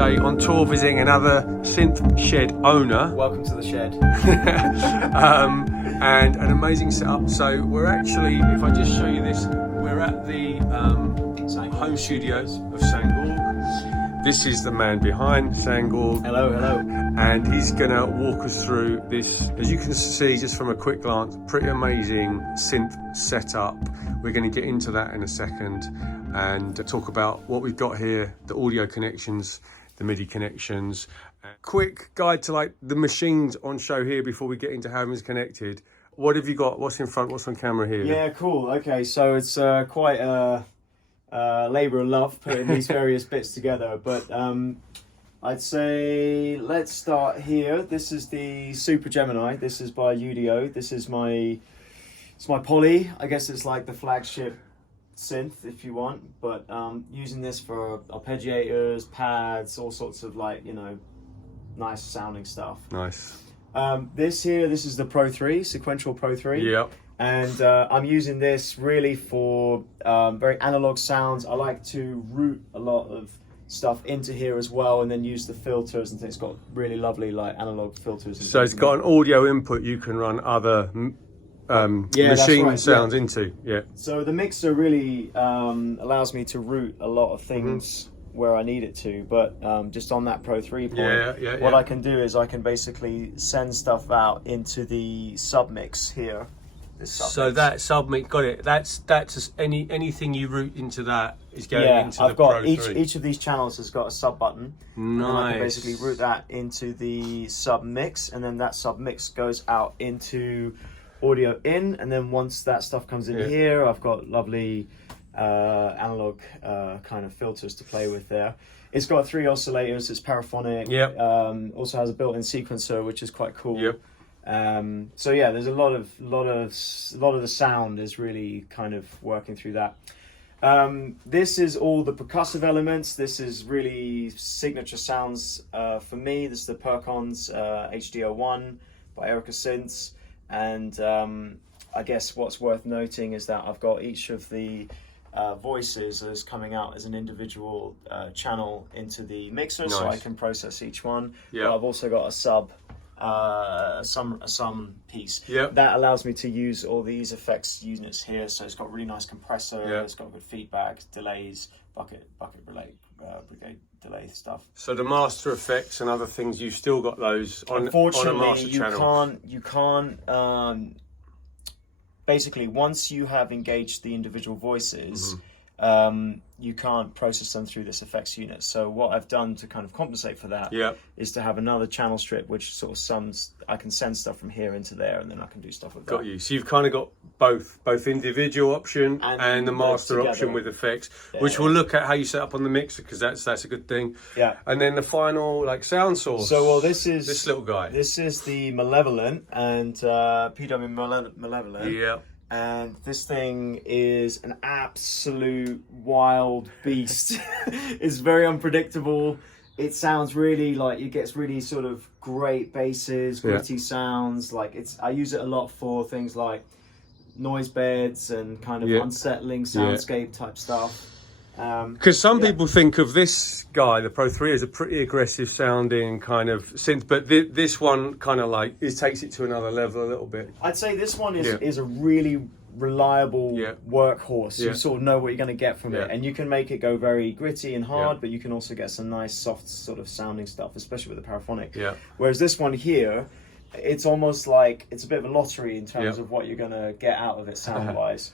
today on tour visiting another Synth Shed owner. Welcome to the shed. And an amazing setup. So we're actually, if I just show you this, we're at the home studios of San-Gorg. This is the man behind San-Gorg. Hello, hello. And he's gonna walk us through this, as you can see just from a quick glance, pretty amazing synth setup. We're gonna get into that in a second and talk about what we've got here, the audio connections, the MIDI connections. Quick guide to like the machines on show here before we get into how everything's connected. What have you got? What's in front? What's on camera here? Yeah, cool. Okay, so it's quite a labour of love putting these various bits together, but I'd say let's start here. This is the Super Gemini. This is by UDO. This is my Poly. I guess it's like the flagship synth if you want, but using this for arpeggiators, pads, all sorts of like, you know, nice sounding stuff. Nice. This is the Pro 3, Sequential Pro 3. Yep. And I'm using this really for very analog sounds. I like to route a lot of stuff into here as well, and then use the filters, and it's got really lovely like analog filters. So it's got an audio input you can run other machine sounds into. Yeah. So the mixer really allows me to route a lot of things where I need it to, but just on that Pro 3 point, what I can do is I can basically send stuff out into the submix here. So that submix, got it. That's just anything you route into that is going into I've the got Pro 3. each of these channels has got a sub button. Nice. And I can basically route that into the sub mix, and then that sub mix goes out into audio in, and then once that stuff comes in here, I've got lovely analog kind of filters to play with there. It's got 3 oscillators. It's paraphonic. Yep. Also has a built-in sequencer, which is quite cool. Yep. So yeah, there's a lot of the sound is really kind of working through that. This is all the percussive elements. This is really signature sounds for me. This is the Perkons HDO1 by Erica Synths, and I guess what's worth noting is that I've got each of the voices as coming out as an individual channel into the mixer, so I can process each one. Yeah. But I've also got a sum piece that allows me to use all these effects units here. So it's got really nice compressor, it's got good feedback, delays, bucket relay, brigade delay stuff. So the master effects and other things, you've still got those on a master channel. You can't basically, once you have engaged the individual voices, you can't process them through this effects unit. So what I've done to kind of compensate for that is to have another channel strip which sort of sums, I can send stuff from here into there, and then I can do stuff with that. Got you. So you've kind of got both individual option and the master option with effects, which we'll look at how you set up on the mixer, because that's a good thing. Yeah. And then the final like sound source. So well, this is this little guy. This is the Malevolent and PW Malevolent. Yeah. And this thing is an absolute wild beast. It's very unpredictable. It sounds really like, it gets really sort of great basses, gritty sounds. Like I use it a lot for things like noise beds and kind of unsettling soundscape type stuff. Because some people think of this guy, the Pro 3, as a pretty aggressive sounding kind of synth, but this one kind of like it takes it to another level a little bit. I'd say this one is a really reliable workhorse. You sort of know what you're going to get from it, and you can make it go very gritty and hard, but you can also get some nice soft sort of sounding stuff, especially with the paraphonic. Whereas this one here, it's almost like it's a bit of a lottery in terms of what you're going to get out of it sound wise.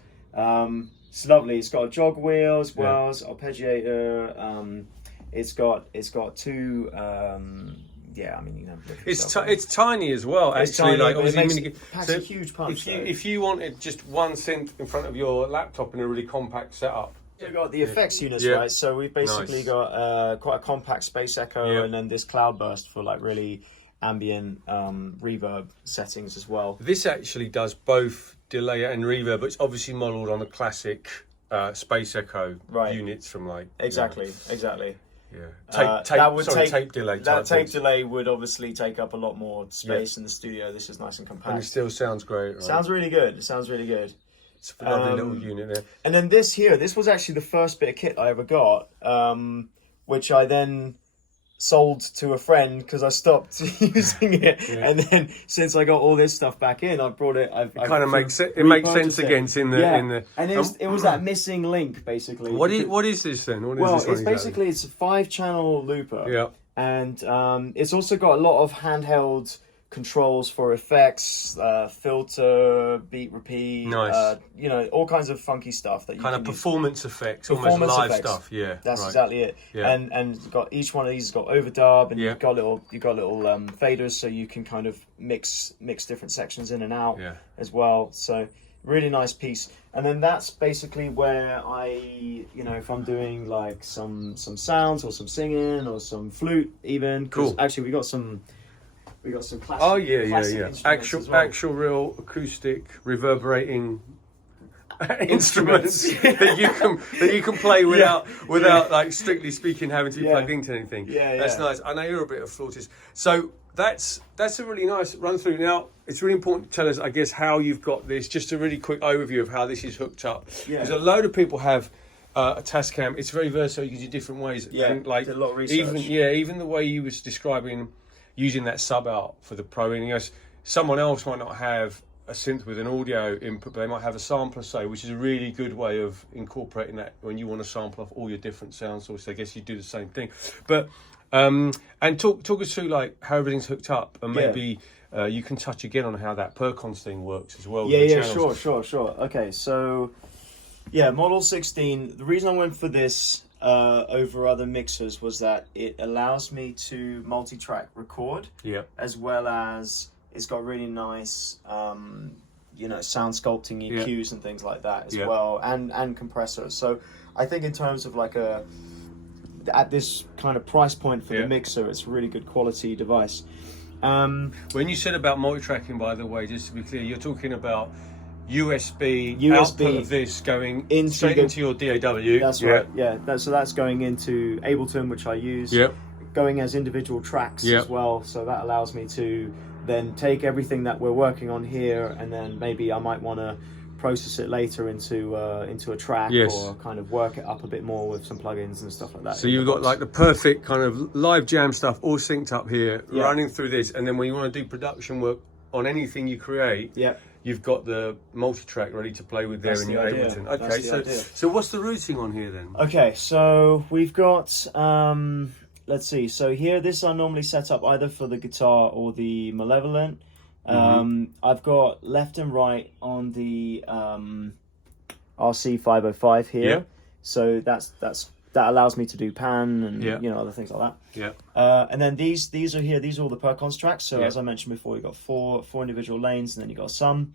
It's lovely. It's got a jog wheel as well, it's arpeggiator. It's got 2. I mean, you know, it's tiny as well. It's actually, tiny, like it packs a huge punch. If you wanted just one synth in front of your laptop in a really compact setup. We've got the effects units, right? So we've basically got quite a compact space echo, and then this cloudburst for like really ambient reverb settings as well. This actually does both delay and reverb, but it's obviously modelled on the classic space echo units from like exactly. Yeah, tape delay. That tape delay would obviously take up a lot more space in the studio. This is nice and compact, and it still sounds great. Right? Sounds really good. It sounds really good. It's a lovely little unit there. And then this was actually the first bit of kit I ever got, which I then sold to a friend because I stopped using it, and then since I got all this stuff back in, I brought it. It kind of makes it makes sense again. It's in the and it was that missing link basically. What is this then? What is this it's basically it's a 5-channel looper. Yeah, and it's also got a lot of handheld controls for effects, filter, beat, repeat, nice. You know, all kinds of funky stuff that you kind can of use. performance effects, almost live stuff. Yeah, that's right. exactly it. Yeah. And it's got each one of these has got overdub, and Yeah. you've got little faders, so you can kind of mix different sections in and out as well. So really nice piece. And then that's basically where I, you know, if I'm doing like some sounds or some singing or some flute even. Cool. Actually, we got some classic. Oh yeah. Instruments as well. Actual real acoustic reverberating instruments that you can play without like strictly speaking having to be plugged into anything. That's nice. I know you're a bit of flautist, so that's a really nice run through. Now it's really important to tell us, I guess, how you've got this. Just a really quick overview of how this is hooked up. Because a load of people have a Tascam. It's very versatile. You can do different ways. And like did a lot of research. even the way you was describing using that sub out for the Pro. And yes, someone else might not have a synth with an audio input, but they might have a sampler, say, which is a really good way of incorporating that when you want to sample off all your different sound sources. I guess you do the same thing. But and talk us through like how everything's hooked up, and maybe you can touch again on how that Perkons thing works as well. Sure. Okay, so Model 16. The reason I went for this over other mixers was that it allows me to multi-track record, as well as it's got really nice you know, sound sculpting EQs and things like that as well, and compressors. So I think in terms of like at this kind of price point for the mixer, it's a really good quality device. When you said about multi-tracking, by the way, just to be clear, you're talking about USB output of this going straight into your DAW. That's right. So that's going into Ableton, which I use. Going as individual tracks as well. So that allows me to then take everything that we're working on here, and then maybe I might want to process it later into a track, or kind of work it up a bit more with some plugins and stuff like that. So you've got like the perfect kind of live jam stuff all synced up here, running through this, and then when you want to do production work on anything you create, you've got the multi-track ready to play with there in your Ableton. Okay, so what's the routing on here then? Okay, so we've got let's see. So here, this I normally set up either for the guitar or the Malevolent. I've got left and right on the RC505 here, so that allows me to do pan and you know, other things like that. And then these are here. These are all the Perkons tracks. So as I mentioned before, you got four individual lanes, and then you got some.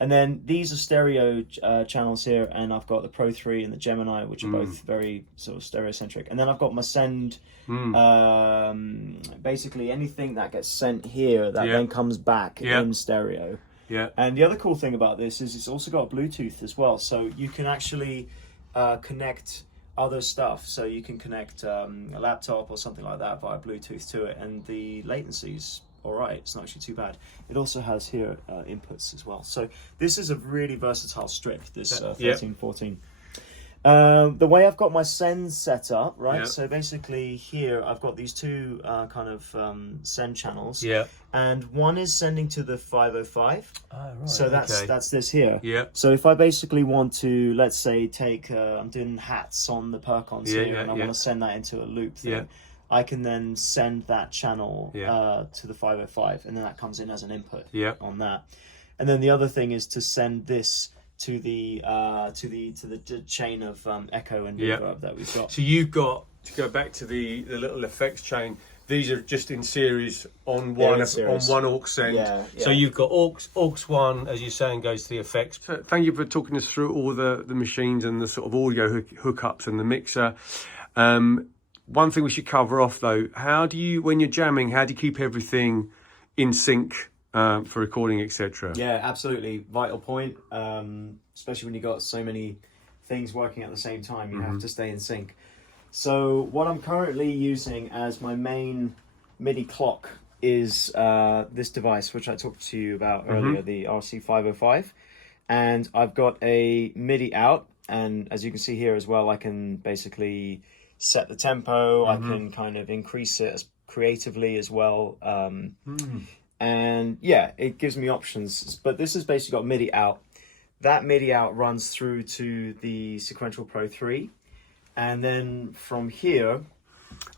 And then these are stereo channels here, and I've got the Pro 3 and the Gemini, which are both very sort of stereo-centric. And then I've got my send, basically anything that gets sent here that then comes back in stereo. And the other cool thing about this is it's also got Bluetooth as well, so you can actually connect other stuff. So you can connect a laptop or something like that via Bluetooth to it, and the latency's alright, it's not actually too bad. It also has here inputs as well. So this is a really versatile strip, this 1314. The way I've got my send set up, right? So basically here I've got these two kind of send channels. And one is sending to the 505. So that's this here. So if I basically want to, let's say, take I'm doing hats on the Perkons here, and I want to send that into a loop thing. I can then send that channel to the 505, and then that comes in as an input on that. And then the other thing is to send this to the chain of echo and reverb that we've got. So you've got to go back to the little effects chain. These are just in series on one aux send. So you've got aux 1, as you're saying, goes to the effects. So thank you for talking us through all the machines and the sort of audio hookups and the mixer. One thing we should cover off though, how do you, when you're jamming, how do you keep everything in sync for recording, etc.? Yeah, absolutely. Vital point, especially when you got so many things working at the same time, you have to stay in sync. So what I'm currently using as my main MIDI clock is this device, which I talked to you about earlier, the RC505. And I've got a MIDI out, and as you can see here as well, I can basically set the tempo. I can kind of increase it as creatively as well. And yeah, it gives me options. But this has basically got MIDI out. That MIDI out runs through to the Sequential Pro 3. And then from here...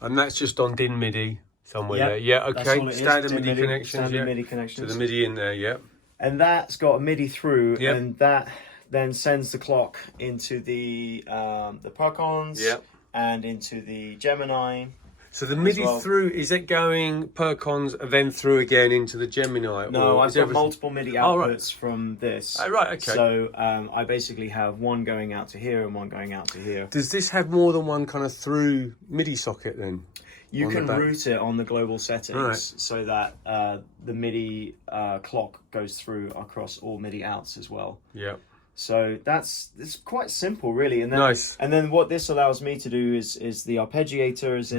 And that's just on DIN MIDI somewhere Yep, there. Yeah, okay. Standard DIN MIDI connections. Standard MIDI connections. So the MIDI in there, yeah. And that's got a MIDI through, Yep. and that then sends the clock into the Perkons Yep. and into the Gemini. So the MIDI through, is it going Perkons then through again into the Gemini? No, or I've got multiple MIDI outputs from this. Oh, right, okay. So I basically have one going out to here and one going out to here. Does this have more than one kind of through MIDI socket then? You can route it on the global settings, right, so that the MIDI clock goes through across all MIDI outs as well. Yeah. So it's quite simple, really. And then, nice. And then what this allows me to do is the arpeggiator is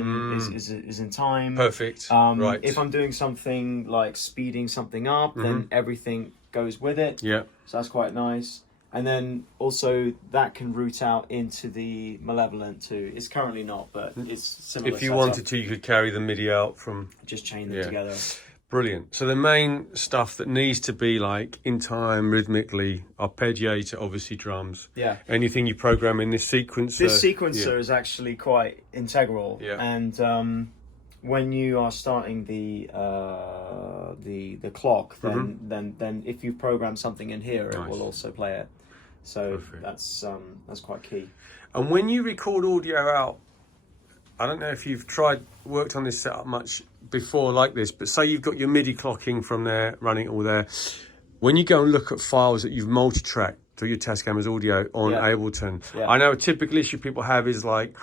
in time. Perfect. Right. If I'm doing something like speeding something up, then everything goes with it. Yeah. So that's quite nice. And then also that can route out into the Malevolent too. It's currently not, but it's similar. If you wanted to, you could carry the MIDI out from... Just chain them together. Brilliant. So the main stuff that needs to be like in time, rhythmically, arpeggiator, obviously drums. Yeah. Anything you program in this sequencer. This sequencer is actually quite integral. Yeah. And when you are starting the clock, then if you program something in here, it will also play it. So that's quite key. And when you record audio out, I don't know if you've worked on this setup much before like this, but say you've got your MIDI clocking from there, running all there. When you go and look at files that you've multitracked through your Tascam's audio on Ableton, I know a typical issue people have is like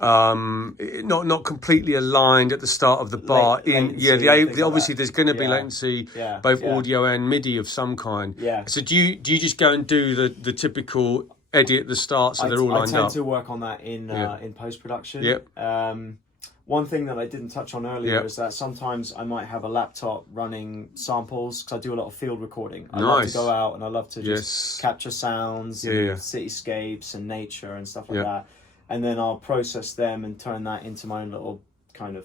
not completely aligned at the start of the bar. Obviously there's going to be latency, both audio and MIDI of some kind. Yeah. So do you just go and do the typical edit at the start so they're all lined up? I tend to work on that in post-production. Yep. One thing that I didn't touch on earlier is that sometimes I might have a laptop running samples because I do a lot of field recording. I love to go out and I love to just capture sounds and cityscapes and nature and stuff like that. And then I'll process them and turn that into my own little kind of...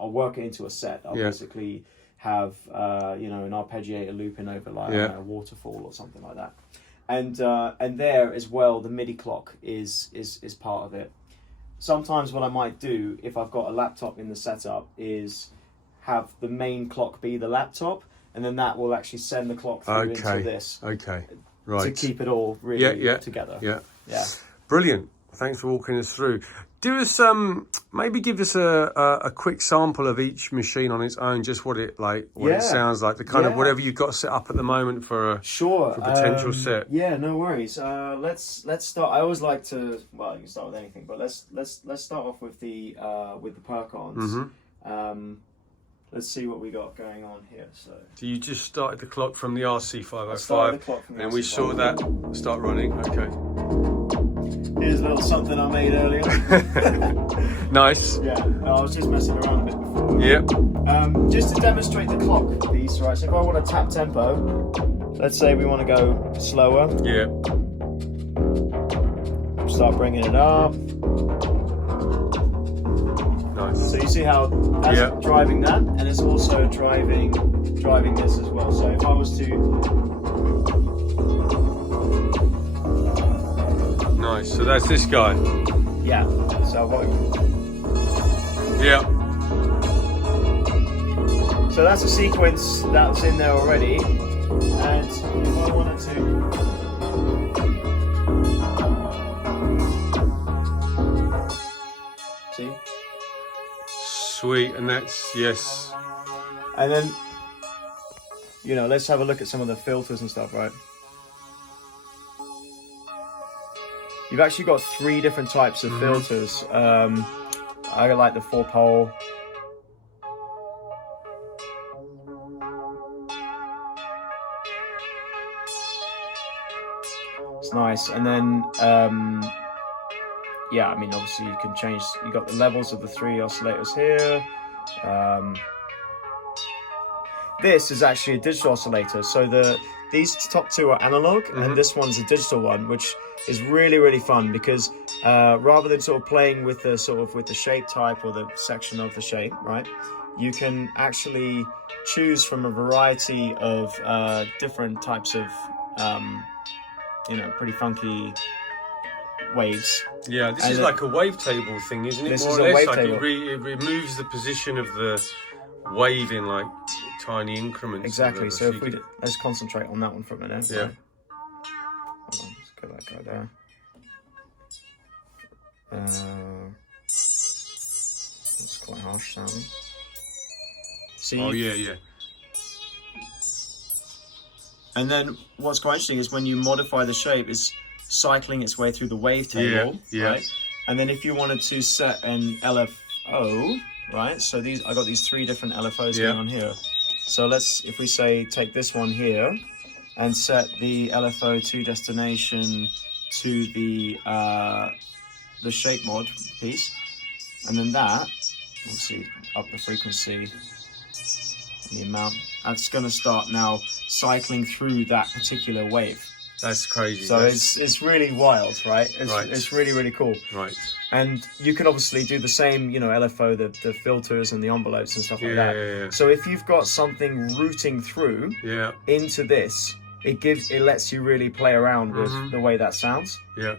I'll work it into a set. I'll basically have an arpeggiator looping over like a waterfall or something like that. And there as well, the MIDI clock is part of it. Sometimes what I might do, if I've got a laptop in the setup, is have the main clock be the laptop, and then that will actually send the clock through into this. Okay, right. To keep it all really together. Yeah. Brilliant. Thanks for walking us through. Do us maybe give us a quick sample of each machine on its own, just what it sounds like, the kind of whatever you've got set up at the moment for a potential set. Yeah, no worries. Let's start. I always like to. Well, you can start with anything, but let's start off with the Perkons. Let's see what we got going on here. So you just started the clock from the RC505, started the clock from the and RC505. we saw that start running. Okay. Here's a little something I made earlier. Nice. Yeah, I was just messing around a bit before. Yep. Just to demonstrate the clock piece, right? So if I want to tap tempo, let's say we want to go slower. Yeah. Start bringing it up. Nice. So you see how that's driving that, and it's also driving this as well. So if I was to... Nice. So that's this guy. Yeah. So what? Yeah. So that's a sequence that's in there already, and if I wanted to. See? Sweet, and that's And then, let's have a look at some of the filters and stuff, right? You've actually got 3 different types of filters. I like the 4-pole. It's nice. And then, obviously you can change, you got the levels of the 3 oscillators here. This is actually a digital oscillator, so these top two are analog, and this one's a digital one, which is really, really fun because rather than sort of playing with the shape type or the section of the shape, right? You can actually choose from a variety of different types of, pretty funky waves. Yeah, this is like a wavetable thing, isn't it? This More is or a less, like wavetable. it removes the position of the wave in like tiny increments. Exactly. So if you let's concentrate on that one for a minute. Yeah. Right? Hold on, let's get that guy there. That's quite harsh sounding. See? Oh yeah. And then what's quite interesting is when you modify the shape, it's cycling its way through the wavetable, right? And then if you wanted to set an LFO, right? So I got these 3 different LFOs going on here. So if we say take this one here and set the LFO to destination to the shape mod piece, and then that, obviously up the frequency and the amount, that's going to start now cycling through that particular wave. That's crazy. So it's really wild, right? It's really, really cool. Right. And you can obviously do the same, LFO, the filters and the envelopes and stuff like that. Yeah. So if you've got something routing through into this, it lets you really play around with the way that sounds. Yeah.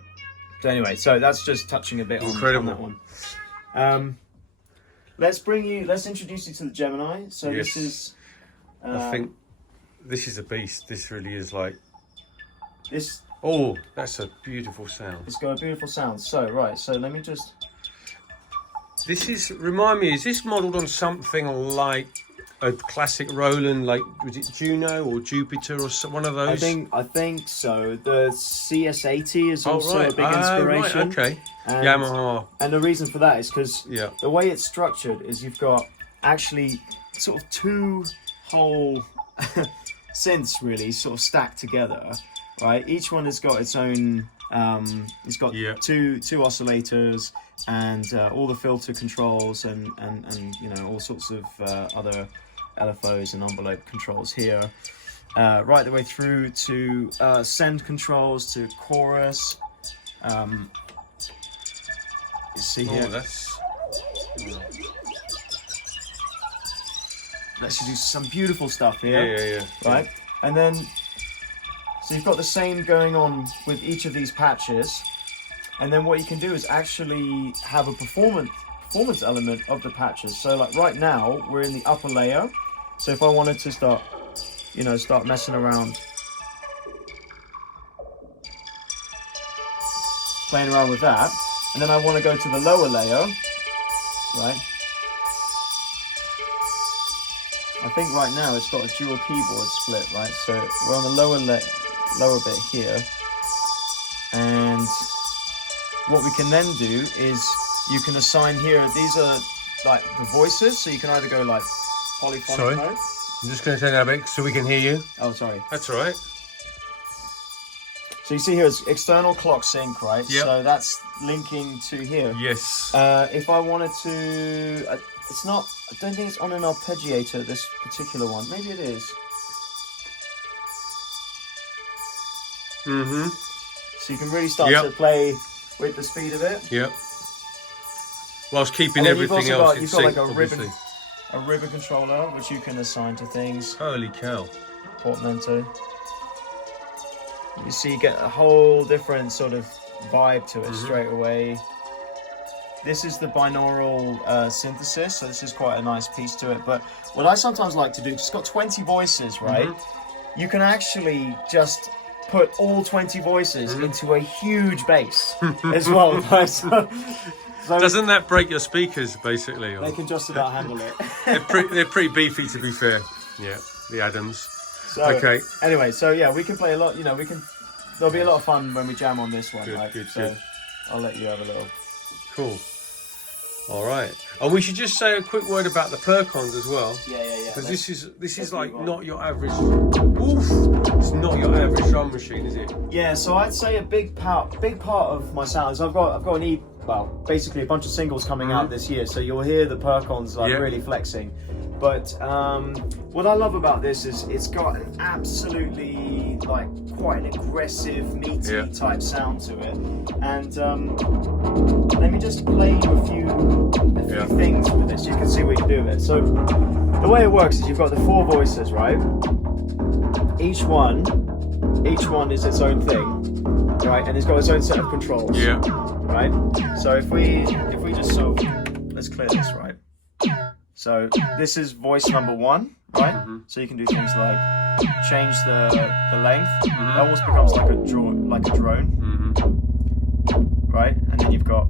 So anyway, so that's just touching a bit on that one. Let's introduce you to the Gemini. So this is I think this is a beast. This really is like this. Oh, that's a beautiful sound. It's got a beautiful sound. So let me just. Remind me, is this modelled on something like a classic Roland, like was it Juno or Jupiter or one of those? I think so. The CS80 is also a big inspiration. Right, okay. Yamaha. And the reason for that is because Yeah. the way it's structured is you've got actually sort of two whole synths really sort of stacked together, right? Each one has got its own. It's got two oscillators and all the filter controls and all sorts of other LFOs and envelope controls here, right the way through to send controls to chorus. You see here. Let's do some beautiful stuff here. Right, and then so you've got the same going on with each of these patches, and then what you can do is actually have a performance element of the patches. So like right now we're in the upper layer. So if I wanted to start messing around, playing around with that, and then I want to go to the lower layer, right? I think right now it's got a dual keyboard split, right? So we're on the lower bit here, and what we can then do is you can assign here, these are like the voices, so you can either go like polyphonic mode. I'm just going to turn that a bit so we can hear you. Oh, sorry. That's all right. So you see here it's external clock sync, right? Yep. So that's linking to here. Yes. If I wanted to, it's not, I don't think it's on an arpeggiator, this particular one. Maybe it is. Mm-hmm. So you can really start to play with the speed of it. Yep. Whilst keeping everything else in sync, like obviously. A ribbon controller, which you can assign to things. Holy cow. Portmanteau. You see, you get a whole different sort of vibe to it straight away. This is the binaural synthesis, so this is quite a nice piece to it. But what I sometimes like to do, it's got 20 voices, right? You can actually just put all 20 voices into a huge bass as well, right? So doesn't that break your speakers, basically? Or? They can just about handle it. they're pretty beefy, to be fair. Yeah, the Adams. So, okay. Anyway, so yeah, we can play a lot. There'll be a lot of fun when we jam on this one, right? Good. I'll let you have a little. Cool. All right. And we should just say a quick word about the Perkons as well. Yeah. Because this is like not your average. Oof! It's not your average drum machine, is it? Yeah. So I'd say a big part of my sound is I've got basically a bunch of singles coming out this year. So you'll hear the Perkons really flexing. But what I love about this is it's got an absolutely like quite an aggressive, meaty type sound to it. And let me just play you a few things with this. You can see what you can do with it. So the way it works is you've got the 4 voices, right? Each one is its own thing, right? And it's got its own set of controls. Yeah. Right. So if we just let's clear this, right? So this is voice number 1, right? So you can do things like change the length. It almost becomes like a drone, right? And then you've got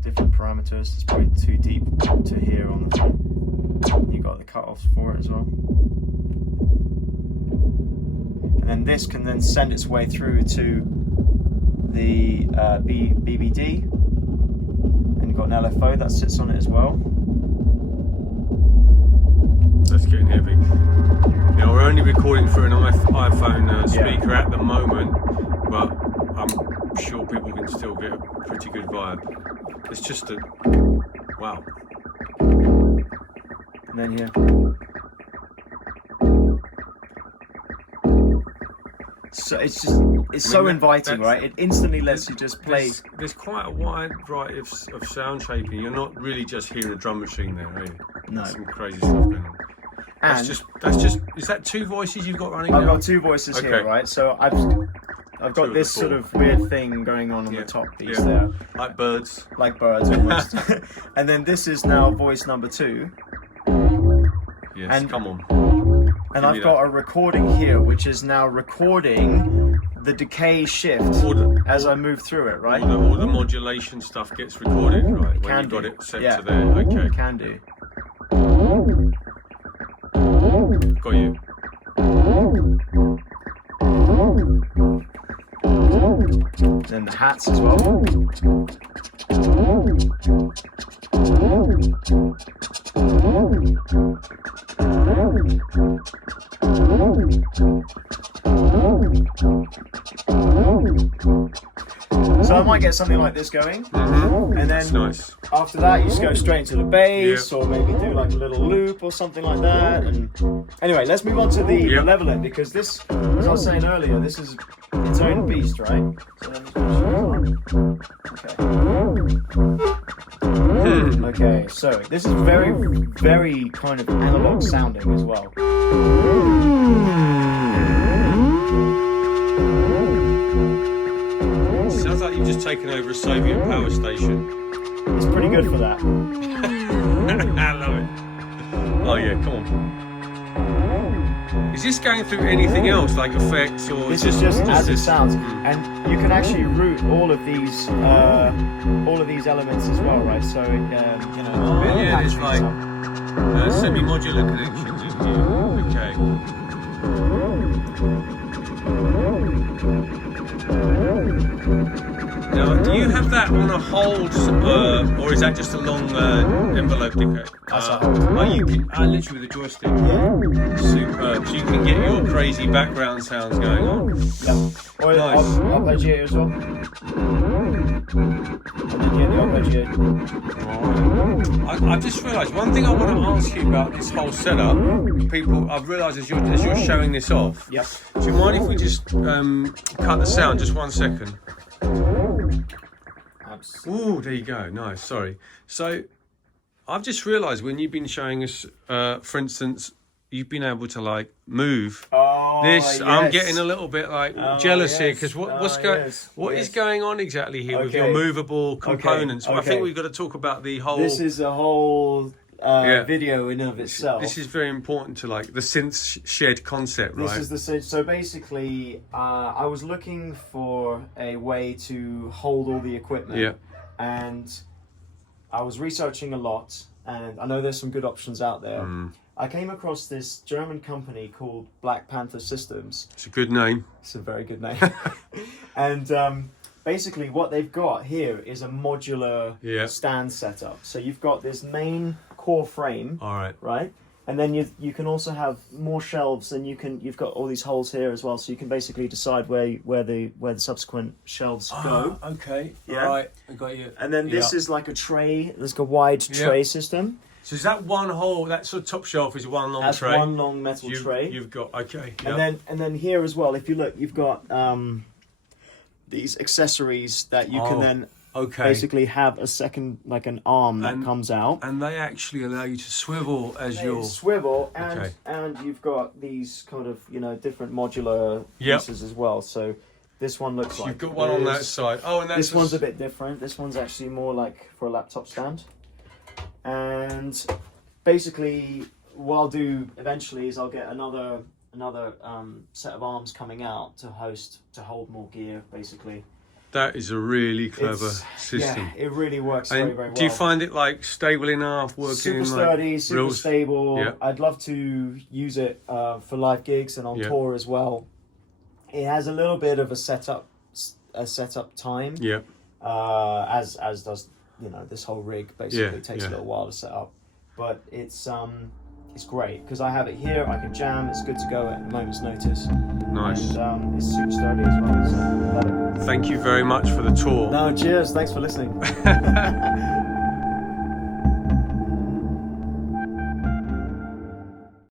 different parameters. It's probably too deep to hear on the phone. You've got the cutoffs for it as well. And then this can then send its way through to the BBD, and you've got an LFO that sits on it as well. That's getting heavy. Now we're only recording through an iPhone speaker at the moment, but I'm sure people can still get a pretty good vibe. It's just a wow. And then here. So it's so inviting, right? It instantly lets you just play. There's quite a wide variety of sound shaping. You're not really just hearing a drum machine there, are you? No. Some crazy stuff going on. That's just. Is that 2 voices you've got running? I've got 2 voices here, right? So I've got this sort of weird thing going on the top piece there, like birds almost. And then this is now voice number 2. Yes. And come on. And I've got a recording here, which is now recording the decay shift as I move through it, right? All the modulation stuff gets recorded, right? When you've got it set to there. Okay. Can do. Got you. Then the hats as well. So I might get something like this going, and then nice. After that you just go straight into the bass, or maybe do like a little loop or something like that. And anyway, let's move on to the leveling, because this, as I was saying earlier, this is its own beast, right? Okay, so this is very, very kind of analog sounding as well. Sounds like you've just taken over a Soviet power station. It's pretty good for that. I love it. Oh yeah, come on. Is this going through anything else, like effects, or this is just as it sounds? And you can actually route all of these elements as well, right? So you know, there's like semi-modular connections in here. Okay. Now, do you have that on a hold, or is that just a long envelope decay? That's a hold. You can literally with a joystick. Superb. So you can get your crazy background sounds going on. Yeah. Or nice. arpeggiator as well. And then get the arpeggiator. I've just realised one thing I want to ask you about this whole setup. People, I've realised as you're showing this off. Yep. Do you mind if we just cut the sound just 1 second? Oh, there you go. Nice. Sorry. So, I've just realised when you've been showing us, for instance, you've been able to like move this. Yes. I'm getting a little bit like jealous here because what is going on exactly here with your movable components? Well, I think we've got to talk about the whole. This is a whole video in and of itself. This is very important to like the Synth Shed concept, right? This is so basically, I was looking for a way to hold all the equipment, and I was researching a lot, and I know there's some good options out there. I came across this German company called Black Panther Systems. It's a good name. It's a very good name. And basically what they've got here is a modular stand setup. So you've got this main core frame, right? And then you can also have more shelves, and you've got all these holes here as well, so you can basically decide where the subsequent shelves go. Okay. Yeah. Right. I got you. And then this is like a tray. There's like a wide tray system. So is that one whole, that sort of top shelf is one long That's tray? one long metal tray. You've got, okay. And then here as well, if you look, you've got these accessories that you can then basically have a second, like an arm that comes out. And they actually allow you to swivel as you swivel, and you've got these kind of, you know, different modular pieces as well. So this one looks like you've got one on that side. Oh, and that's this one's a bit different. This one's actually more like for a laptop stand. And basically, what I'll do eventually is I'll get another set of arms coming out to hold more gear, basically. That is a really clever system. Yeah, it really works very well. Do you find it like stable enough, working super sturdy, super real stable? Yeah. I'd love to use it for live gigs and on tour as well. It has a little bit of a setup time. Yeah. As does, you know, this whole rig basically takes a little while to set up, but it's great because I have it here. I can jam. It's good to go at a moment's notice. Nice. And it's super sturdy as well. So love it. Thank you very much for the tour. No, cheers. Thanks for listening.